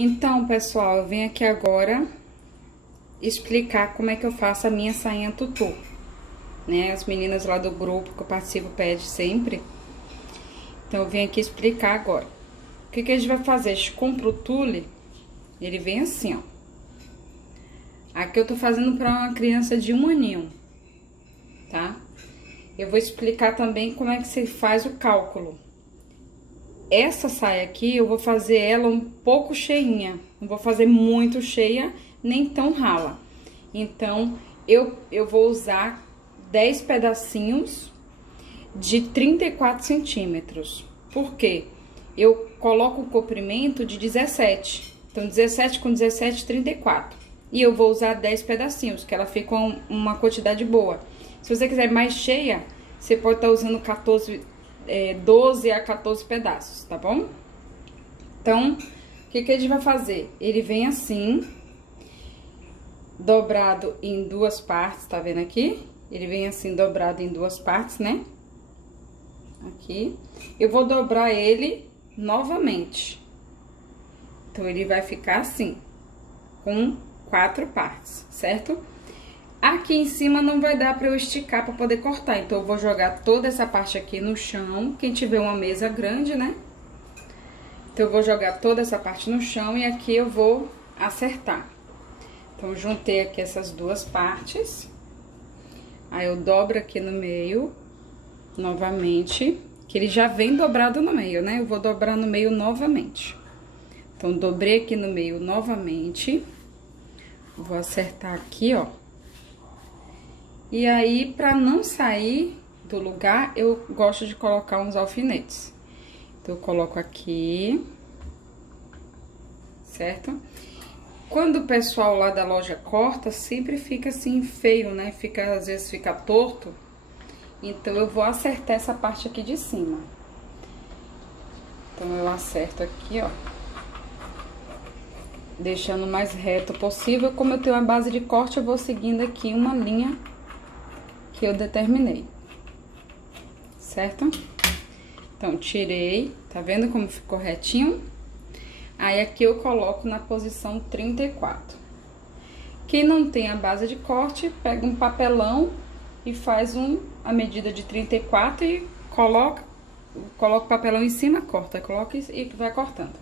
Então, pessoal, eu vim aqui agora explicar como é que eu faço a minha sainha tutu, né? As meninas lá do grupo que eu participo pedem sempre. Então, eu vim aqui explicar agora. O que a gente vai fazer? A gente compra o tule, ele vem assim, ó. Aqui eu tô fazendo pra uma criança de 1 aninho, tá? Eu vou explicar também como é que se faz o cálculo. Essa saia aqui, eu vou fazer ela um pouco cheinha. Não vou fazer muito cheia, nem tão rala. Então, eu vou usar 10 pedacinhos de 34 centímetros. Por quê? Eu coloco o comprimento de 17. Então, 17 com 17, 34. E eu vou usar 10 pedacinhos, que ela fica uma quantidade boa. Se você quiser mais cheia, você pode estar usando 12 a 14 pedaços, tá bom? Então, o que a gente vai fazer? Ele vem assim, dobrado em 2 partes, tá vendo aqui? Ele vem assim, dobrado em 2 partes, né? Aqui. Eu vou dobrar ele novamente. Então, ele vai ficar assim, com 4 partes, certo? Aqui em cima não vai dar pra eu esticar pra poder cortar, então eu vou jogar toda essa parte aqui no chão. Quem tiver uma mesa grande, né? Então eu vou jogar toda essa parte no chão e aqui eu vou acertar. Então juntei aqui essas 2 partes. Aí eu dobro aqui no meio, novamente, que ele já vem dobrado no meio, né? Eu vou dobrar no meio novamente. Então dobrei aqui no meio novamente. Vou acertar aqui, ó. E aí, pra não sair do lugar, eu gosto de colocar uns alfinetes. Então, eu coloco aqui, certo? Quando o pessoal lá da loja corta, sempre fica assim feio, né? Às vezes fica torto. Então, eu vou acertar essa parte aqui de cima. Então, eu acerto aqui, ó. Deixando o mais reto possível. Como eu tenho a base de corte, eu vou seguindo aqui uma linha que eu determinei, certo? Então, tirei, tá vendo como ficou retinho? Aí, aqui eu coloco na posição 34. Quem não tem a base de corte, pega um papelão e faz a medida de 34 e coloca o papelão em cima, corta, coloca e vai cortando.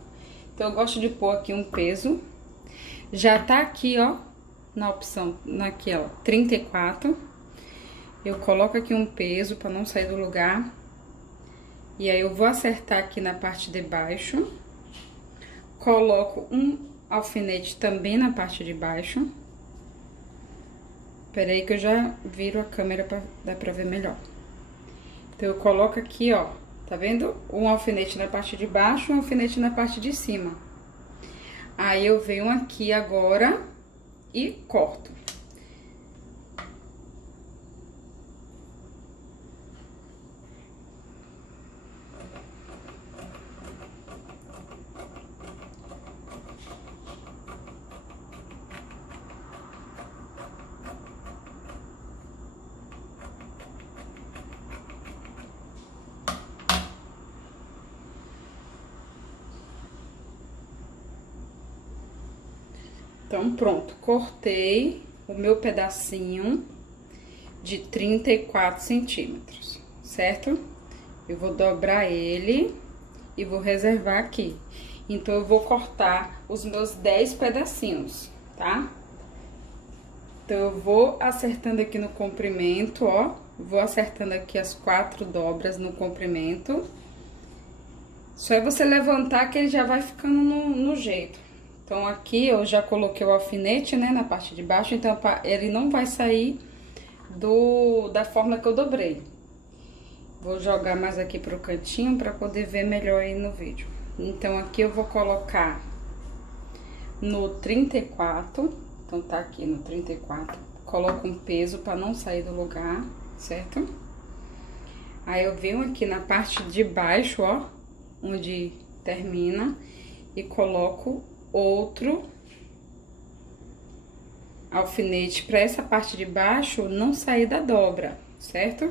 Então, eu gosto de pôr aqui um peso. Já tá aqui, ó, na opção, naquela 34. Eu coloco aqui um peso pra não sair do lugar. E aí, eu vou acertar aqui na parte de baixo. Coloco um alfinete também na parte de baixo. Espera aí que eu já viro a câmera pra dar pra ver melhor. Então, eu coloco aqui, ó, tá vendo? Um alfinete na parte de baixo, um alfinete na parte de cima. Aí, eu venho aqui agora e corto. Então, pronto, cortei o meu pedacinho de 34 centímetros, certo? Eu vou dobrar ele e vou reservar aqui. Então, eu vou cortar os meus 10 pedacinhos, tá? Então, eu vou acertando aqui no comprimento, ó. Vou acertando aqui as 4 dobras no comprimento. Só é você levantar que ele já vai ficando no jeito. Então, aqui eu já coloquei o alfinete, né, na parte de baixo, então ele não vai sair da forma que eu dobrei. Vou jogar mais aqui pro cantinho pra poder ver melhor aí no vídeo. Então, aqui eu vou colocar no 34, então tá aqui no 34. Coloco um peso pra não sair do lugar, certo? Aí, eu venho aqui na parte de baixo, ó, onde termina, e coloco outro alfinete para essa parte de baixo não sair da dobra, certo?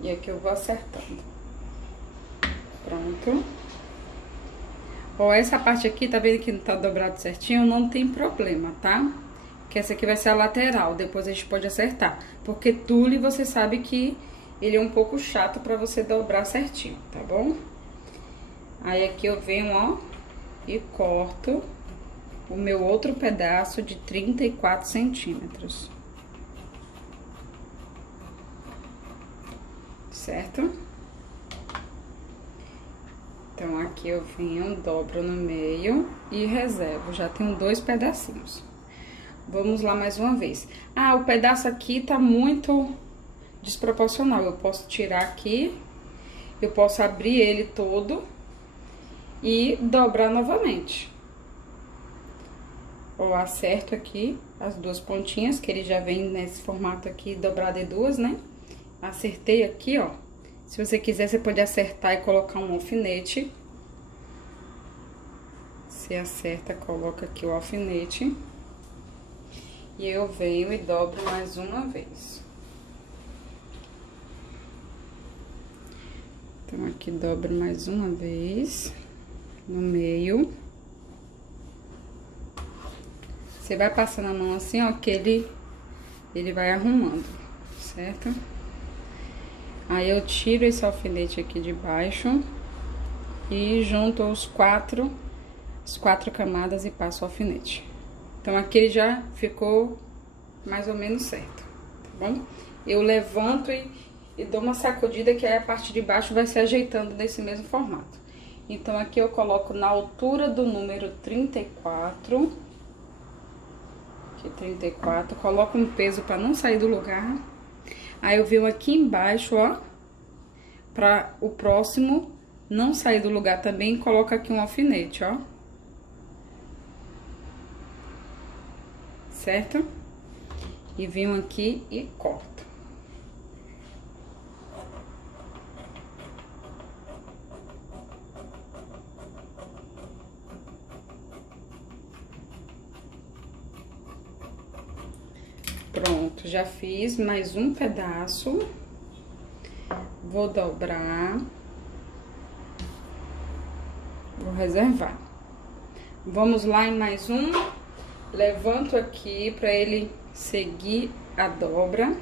E aqui eu vou acertando. Pronto. Ó, essa parte aqui, tá vendo que não tá dobrado certinho? Não tem problema, tá? Que essa aqui vai ser a lateral, depois a gente pode acertar. Porque tule, você sabe que ele é um pouco chato pra você dobrar certinho, tá bom? Aí aqui eu venho, ó, e corto o meu outro pedaço de 34 centímetros. Certo? Então, aqui eu venho, dobro no meio e reservo. Já tenho 2 pedacinhos. Vamos lá mais uma vez. Ah, o pedaço aqui tá muito desproporcional. Eu posso tirar aqui, eu posso abrir ele todo e dobrar novamente. Eu acerto aqui as 2 pontinhas, que ele já vem nesse formato aqui, dobrado em 2, né? Acertei aqui, ó. Se você quiser, você pode acertar e colocar um alfinete. Você acerta, coloca aqui o alfinete. E eu venho e dobro mais uma vez. Então, aqui dobro mais uma vez, no meio. Você vai passando a mão assim, ó, que ele vai arrumando, certo? Aí eu tiro esse alfinete aqui de baixo e junto as 4 camadas e passo o alfinete. Então, aqui ele já ficou mais ou menos certo, tá bom? Eu levanto e dou uma sacudida, que aí a parte de baixo vai se ajeitando nesse mesmo formato. Então, aqui eu coloco na altura do número 34. Aqui, 34. Coloco um peso pra não sair do lugar. Aí, eu venho aqui embaixo, ó, pra o próximo não sair do lugar também, coloco aqui um alfinete, ó. Certo? E venho aqui e corto. Pronto, já fiz mais um pedaço. Vou dobrar. Vou reservar. Vamos lá em mais um. Levanto aqui pra ele seguir a dobra.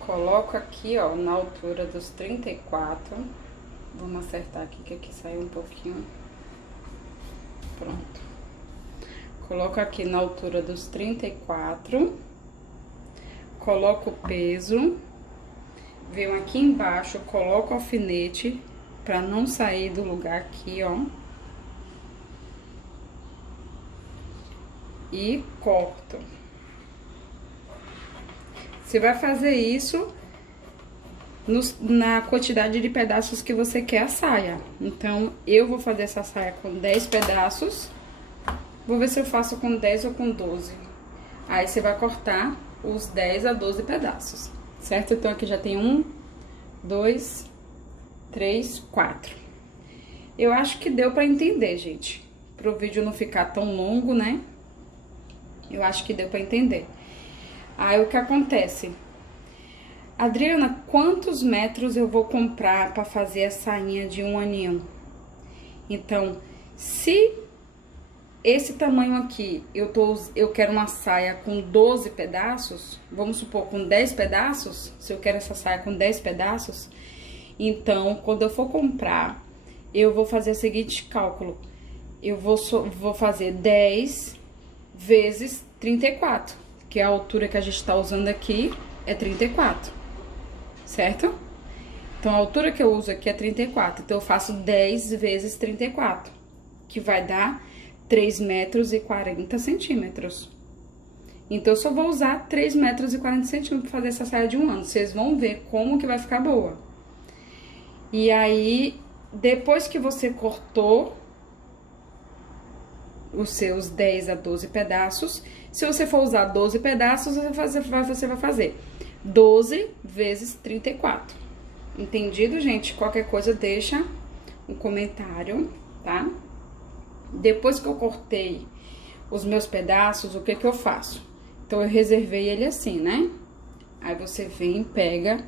Coloco aqui, ó, na altura dos 34. Vamos acertar aqui, que aqui saiu um pouquinho. Pronto. Coloco aqui na altura dos 34. Coloco o peso. Venho aqui embaixo, coloco o alfinete pra não sair do lugar aqui, ó. E corto. Você vai fazer isso na quantidade de pedaços que você quer a saia. Então, eu vou fazer essa saia com 10 pedaços. Vou ver se eu faço com 10 ou com 12. Aí, você vai cortar os 10 a 12 pedaços, certo? Então, aqui já tem 1, 2, 3, 4. Eu acho que deu pra entender, gente. Pro vídeo não ficar tão longo, né? Eu acho que deu pra entender. Aí, o que acontece? Adriana, quantos metros eu vou comprar pra fazer a sainha de 1 aninho? Então, se esse tamanho aqui, eu quero uma saia com 12 pedaços, vamos supor, com 10 pedaços, se eu quero essa saia com 10 pedaços, então, quando eu for comprar, eu vou fazer o seguinte cálculo. Eu vou fazer 10 vezes 34, que é a altura que a gente tá usando aqui, é 34, certo? Então, a altura que eu uso aqui é 34, então eu faço 10 vezes 34, que vai dar 3 metros e 40 centímetros. Então, eu só vou usar 3 metros e 40 centímetros pra fazer essa saia de 1 ano. Vocês vão ver como que vai ficar boa. E aí, depois que você cortou os seus 10 a 12 pedaços, se você for usar 12 pedaços, você vai fazer 12 vezes 34. Entendido, gente? Qualquer coisa, deixa um comentário, tá? Depois que eu cortei os meus pedaços, o que que eu faço? Então, eu reservei ele assim, né? Aí, você vem e pega.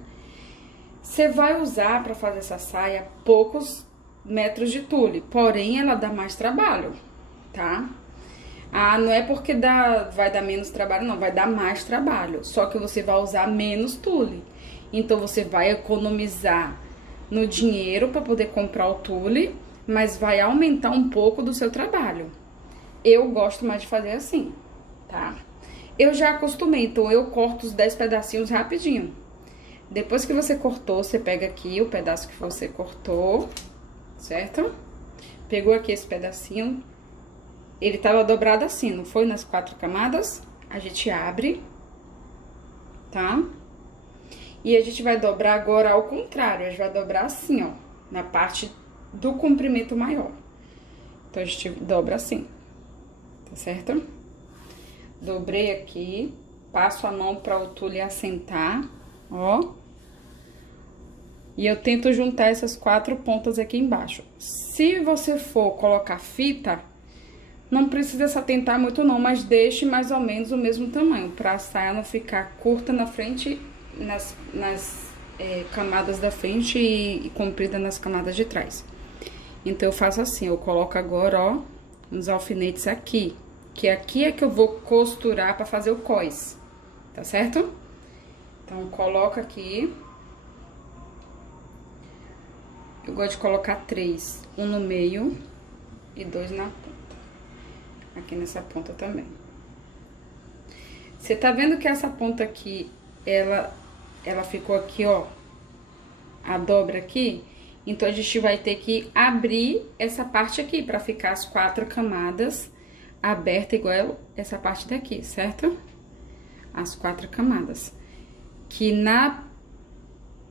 Você vai usar pra fazer essa saia poucos metros de tule, porém ela dá mais trabalho, tá? Ah, não é porque vai dar menos trabalho, não, vai dar mais trabalho, só que você vai usar menos tule. Então você vai economizar no dinheiro para poder comprar o tule, mas vai aumentar um pouco do seu trabalho. Eu gosto mais de fazer assim, tá? Eu já acostumei, então eu corto os 10 pedacinhos rapidinho. Depois que você cortou, você pega aqui o pedaço que você cortou, certo? Pegou aqui esse pedacinho, ele tava dobrado assim, não foi? Nas 4 camadas, a gente abre, tá? E a gente vai dobrar agora ao contrário, a gente vai dobrar assim, ó, na parte do comprimento maior. Então, a gente dobra assim, tá certo? Dobrei aqui, passo a mão para o tule assentar, ó. E eu tento juntar essas 4 pontas aqui embaixo. Se você for colocar fita, não precisa se atentar muito não, mas deixe mais ou menos o mesmo tamanho, pra a saia não ficar curta na frente, nas camadas da frente e comprida nas camadas de trás. Então, eu faço assim, eu coloco agora, ó, uns alfinetes aqui, que aqui é que eu vou costurar pra fazer o cós, tá certo? Então, coloco aqui. Eu gosto de colocar 3, um no meio e 2 na ponta. Aqui nessa ponta também. Você tá vendo que essa ponta aqui, ela ficou aqui, ó, a dobra aqui? Então, a gente vai ter que abrir essa parte aqui pra ficar as 4 camadas abertas igual essa parte daqui, certo? As 4 camadas. Que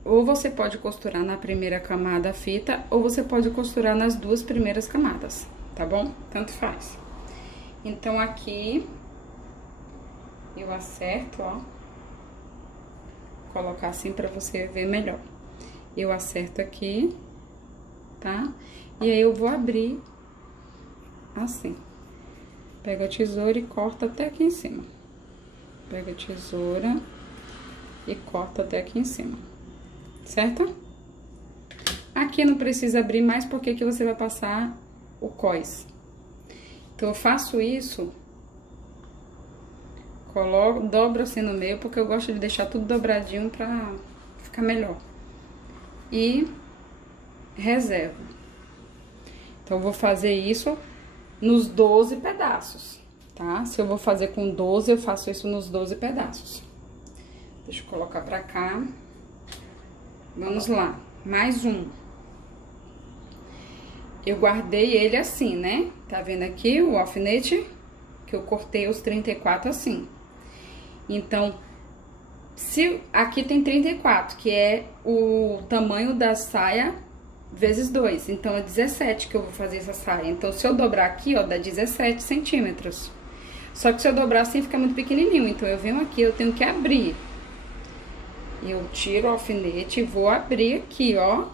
ou você pode costurar na primeira camada a fita, ou você pode costurar nas 2 primeiras camadas, tá bom? Tanto faz. Então, aqui, eu acerto, ó. Vou colocar assim pra você ver melhor. Eu acerto aqui, tá? E aí, eu vou abrir assim. Pega a tesoura e corta até aqui em cima. Pega a tesoura e corta até aqui em cima. Certo? Aqui não precisa abrir mais porque aqui você vai passar o cós. Então, eu faço isso, dobro assim no meio, porque eu gosto de deixar tudo dobradinho pra ficar melhor. E reservo. Então, eu vou fazer isso nos 12 pedaços, tá? Se eu vou fazer com 12, eu faço isso nos 12 pedaços. Deixa eu colocar pra cá. Vamos lá, mais um. Eu guardei ele assim, né? Tá vendo aqui o alfinete? Que eu cortei os 34 assim. Então, se aqui tem 34, que é o tamanho da saia vezes 2. Então, é 17 que eu vou fazer essa saia. Então, se eu dobrar aqui, ó, dá 17 centímetros. Só que se eu dobrar assim, fica muito pequenininho. Então, eu venho aqui, eu tenho que abrir. Eu tiro o alfinete e vou abrir aqui, ó.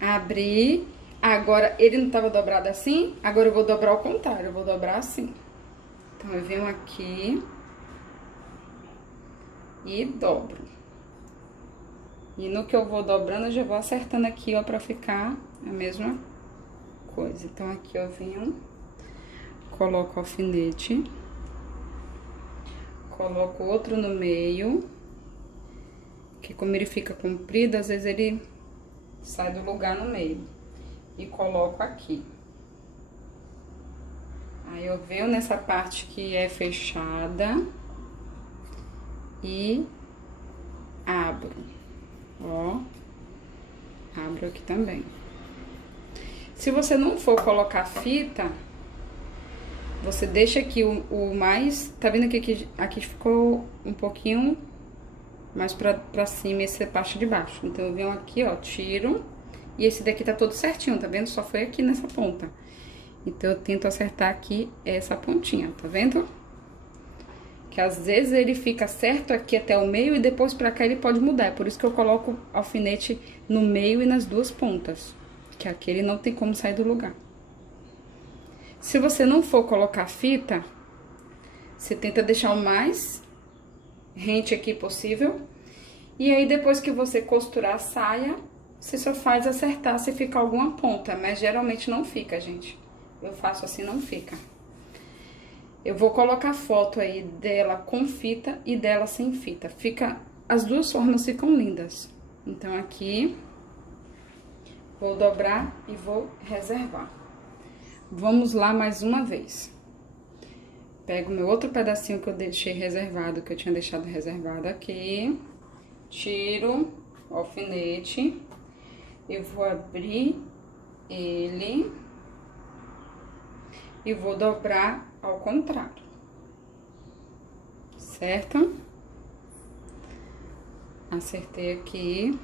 Abrir. Agora, ele não tava dobrado assim, agora eu vou dobrar ao contrário, eu vou dobrar assim. Então, eu venho aqui e dobro. E no que eu vou dobrando, eu já vou acertando aqui, ó, pra ficar a mesma coisa. Então, aqui eu venho, coloco o alfinete, coloco outro no meio, que como ele fica comprido, às vezes ele sai do lugar no meio. E coloco aqui. Aí, eu venho nessa parte que é fechada e abro, ó. Abro aqui também. Se você não for colocar fita, você deixa aqui o mais... Tá vendo que aqui ficou um pouquinho mais pra cima, essa parte de baixo. Então, eu venho aqui, ó, tiro. E esse daqui tá todo certinho, tá vendo? Só foi aqui nessa ponta. Então, eu tento acertar aqui essa pontinha, tá vendo? Que às vezes ele fica certo aqui até o meio e depois pra cá ele pode mudar. É por isso que eu coloco alfinete no meio e nas 2 pontas. Que aqui ele não tem como sair do lugar. Se você não for colocar fita, você tenta deixar o mais rente aqui possível. E aí, depois que você costurar a saia, você só faz acertar se ficar alguma ponta, mas geralmente não fica, gente. Eu faço assim, não fica. Eu vou colocar foto aí dela com fita e dela sem fita. As duas formas ficam lindas. Então, aqui, vou dobrar e vou reservar. Vamos lá mais uma vez. Pego meu outro pedacinho que eu deixei reservado, que eu tinha deixado reservado aqui. Tiro o alfinete. Eu vou abrir ele e vou dobrar ao contrário, certo? Acertei aqui,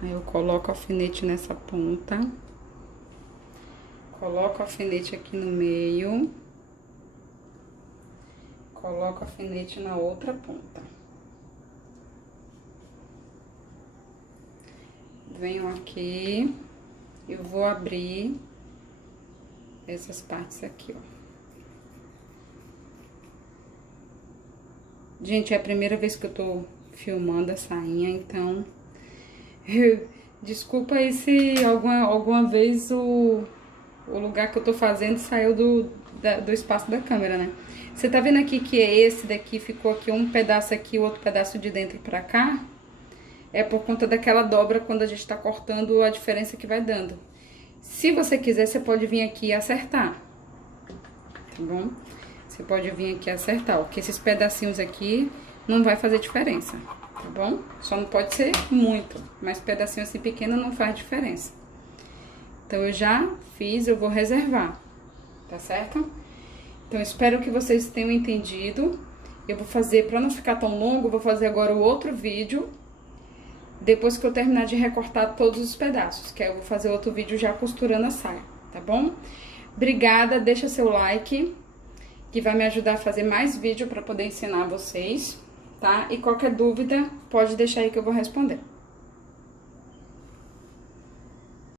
aí eu coloco o alfinete nessa ponta, coloco o alfinete aqui no meio, coloco o alfinete na outra ponta. Venho aqui, eu vou abrir essas partes aqui, ó. Gente, é a primeira vez que eu tô filmando a sainha, então... Desculpa aí se alguma vez o lugar que eu tô fazendo saiu do espaço da câmera, né? Você tá vendo aqui que esse daqui ficou aqui um pedaço aqui, o outro pedaço de dentro pra cá? É por conta daquela dobra quando a gente tá cortando, a diferença que vai dando. Se você quiser, você pode vir aqui e acertar, tá bom? Você pode vir aqui e acertar, ó, que esses pedacinhos aqui não vai fazer diferença, tá bom? Só não pode ser muito, mas pedacinho assim pequeno não faz diferença. Então, eu já fiz, eu vou reservar, tá certo? Então, espero que vocês tenham entendido. Eu vou fazer, pra não ficar tão longo, vou fazer agora o outro vídeo, depois que eu terminar de recortar todos os pedaços, que aí eu vou fazer outro vídeo já costurando a saia, tá bom? Obrigada, deixa seu like, que vai me ajudar a fazer mais vídeo para poder ensinar vocês, tá? E qualquer dúvida, pode deixar aí que eu vou responder.